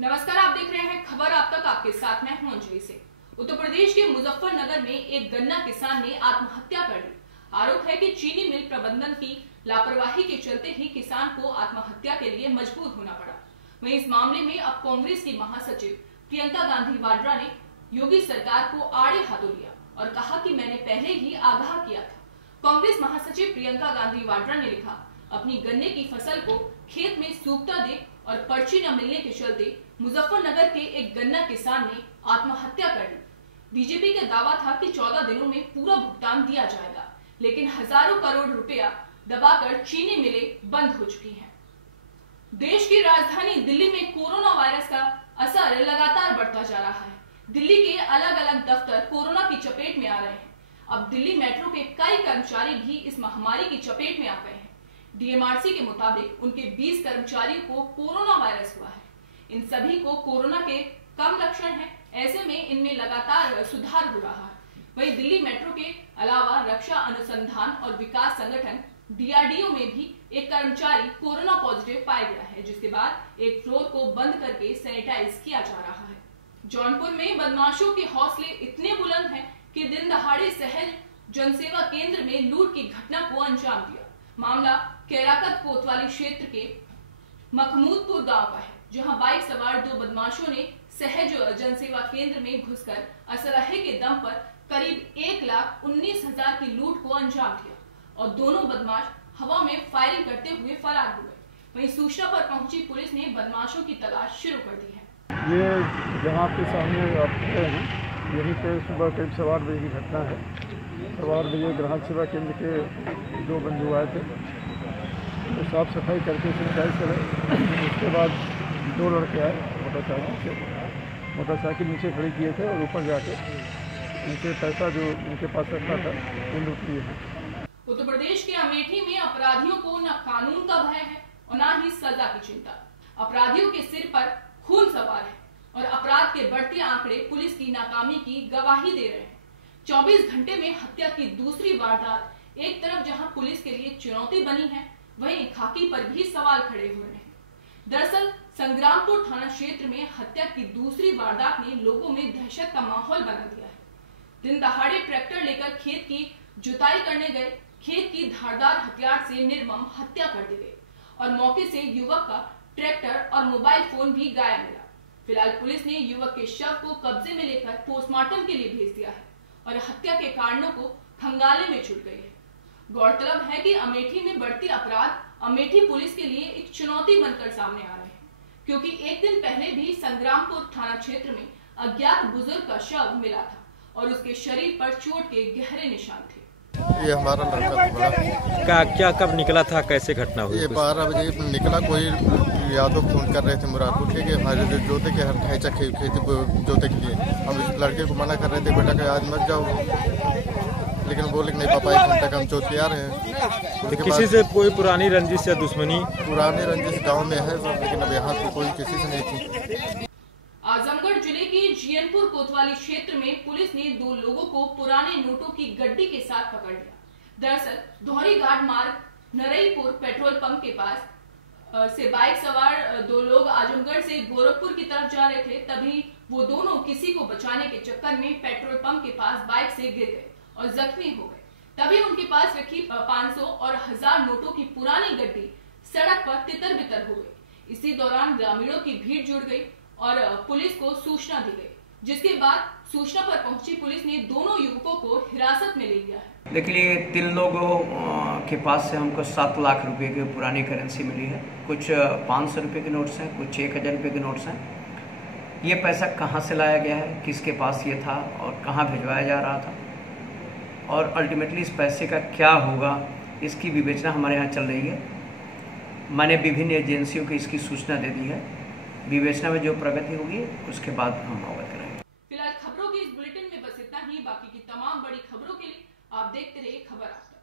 नमस्कार, आप देख रहे हैं खबर आप तक। आपके साथ मैं हूं अंजलि से। उत्तर प्रदेश के मुजफ्फरनगर में एक गन्ना किसान ने आत्महत्या कर ली। आरोप है कि चीनी मिल प्रबंधन की लापरवाही के चलते ही किसान को आत्महत्या के लिए मजबूर होना पड़ा। वहीं इस मामले में अब कांग्रेस की महासचिव प्रियंका गांधी वाड्रा ने योगी सरकार को आड़े हाथों लिया और कहा कि मैंने पहले ही आगाह किया था। कांग्रेस महासचिव प्रियंका गांधी वाड्रा ने लिखा, अपनी गन्ने की फसल को खेत में सूखता देख और पर्ची न मिलने के चलते मुजफ्फरनगर के एक गन्ना किसान ने आत्महत्या कर ली। बीजेपी का दावा था कि 14 दिनों में पूरा भुगतान दिया जाएगा, लेकिन हजारों करोड़ रुपया दबाकर चीनी मिलें बंद हो चुकी हैं। देश की राजधानी दिल्ली में कोरोना वायरस का असर लगातार बढ़ता जा रहा है। दिल्ली के अलग अलग दफ्तर कोरोना की चपेट में आ रहे हैं। अब दिल्ली मेट्रो के कई कर्मचारी भी इस महामारी की चपेट में आ गए हैं। डीएमआरसी के मुताबिक उनके 20 कर्मचारियों को कोरोना वायरस हुआ है। इन सभी को कोरोना के कम लक्षण हैं, ऐसे में इनमें लगातार सुधार हो रहा है। वहीं दिल्ली मेट्रो के अलावा रक्षा अनुसंधान और विकास संगठन डीआरडीओ में भी एक कर्मचारी कोरोना पॉजिटिव पाया गया है, जिसके बाद एक फ्लोर को बंद करके सैनिटाइज किया जा रहा है। जौनपुर में बदमाशों के हौसले इतने बुलंद हैं कि दिन दहाड़े सहज जनसेवा केंद्र में लूट की घटना को अंजाम दिया। मामला केराकत कोतवाली क्षेत्र के मखमूदपुर गांव का है, जहां बाइक सवार दो बदमाशों ने सहज जनसेवा केंद्र में घुसकर असलहे के दम पर करीब 1,19,000 की लूट को अंजाम दिया और दोनों बदमाश हवा में फायरिंग करते हुए फरार हो गए। वहीं सूचना पर पहुंची पुलिस ने बदमाशों की तलाश शुरू कर दी है। ये जहाँ आपके सामने आप खड़े हैं, यहीं पे सुबह करीब 4 बजे की घटना है। 4 बजे ग्राहक सेवा केंद्र के 2 बंधु आए थे, तो साफ सफाई करके सैनिटाइज करें। उसके बाद 2 लड़के आए मोटरसाइकिल नीचे खड़ी किए थे और ऊपर जाके उनसे पैसा जो उनके पास रखा था वो लूट लिए हैं। उत्तर प्रदेश के अमेठी में अपराधियों को न कानून का भय है और न ही सजा की चिंता। अपराधियों के सिर पर खून सवार है और अपराध के बढ़ते आंकड़े पुलिस की नाकामी की गवाही दे रहे हैं। 24 घंटे में हत्या की दूसरी वारदात। एक तरफ जहां पुलिस के लिए चुनौती बनी है, वहीं खाकी पर भी सवाल खड़े हो रहे हैं। दरअसल संग्रामपुर थाना क्षेत्र में हत्या की दूसरी वारदात ने लोगों में दहशत का माहौल बना दिया है। दिन दहाड़े ट्रैक्टर लेकर खेत की जुताई करने गए खेत की धारदार हथियार से निर्मम हत्या कर दी गई और मौके से युवक का ट्रैक्टर और मोबाइल फोन भी गायब मिला। फिलहाल पुलिस ने युवक के शव को कब्जे में लेकर पोस्टमार्टम के लिए भेज दिया है और हत्या के कारणों को खंगाले में छुट गई है। गौरतलब है कि अमेठी में बढ़ती अपराध अमेठी पुलिस के लिए एक चुनौती बनकर सामने आ रहे हैं, क्योंकि एक दिन पहले भी संग्रामपुर थाना क्षेत्र में अज्ञात बुजुर्ग का शव मिला था और उसके शरीर पर चोट के गहरे निशान थे। ये हमारा लड़का क्या कब निकला था, कैसे घटना हुई? ये 12 बजे निकला। कोई यादव फोन कर रहे थे मुरादपुर के हमारे जोते के ढाईचा खेती जोते के लिए। हम इस लड़के को मना कर रहे थे, बेटा का आज मत जाओ, लेकिन बोले नहीं पापा 1 घंटा का हम जोत के आ रहे हैं। तो किसी से कोई पुरानी रंजिश या दुश्मनी? पुरानी रंजिश गाँव में है, लेकिन अब यहाँ पे कोई किसी से नहीं थी। आजमगढ़ जिले के जीयनपुर कोतवाली क्षेत्र में पुलिस ने 2 लोगों को पुराने नोटों की गड्डी के साथ पकड़ लिया। दरअसल दोहरी घाट मार्ग नरईपुर पेट्रोल पंप के पास से बाइक सवार 2 लोग आजमगढ़ से गोरखपुर की तरफ जा रहे थे। तभी वो दोनों किसी को बचाने के चक्कर में पेट्रोल पंप के पास बाइक से गिर गए और जख्मी हो गए। तभी उनके पास रखी 500 और 1000 नोटों की पुरानी गड्डी सड़क पर तितर बितर हो गई। इसी दौरान ग्रामीणों की भीड़ जुड़ गई और पुलिस को सूचना दी गई, जिसके बाद सूचना पर पहुंची पुलिस ने दोनों युवकों को हिरासत में ले लिया है। देखिए, 3 लोगों के पास से हमको 7 लाख रुपए की पुरानी करेंसी मिली है। कुछ 500 रुपये के नोट्स हैं, कुछ 1000 रुपये के नोट्स हैं। ये पैसा कहाँ से लाया गया है, किसके पास ये था और कहाँ भिजवाया जा रहा था, और अल्टीमेटली इस पैसे का क्या होगा, इसकी विवेचना हमारे यहाँ चल रही है। मैंने विभिन्न एजेंसियों को इसकी सूचना दे दी है। विवेचना में जो प्रगति होगी उसके बाद हम अवगत करेंगे। फिलहाल खबरों की इस बुलेटिन में बस इतना ही। बाकी की तमाम बड़ी खबरों के लिए आप देखते रहिए खबर आप तक।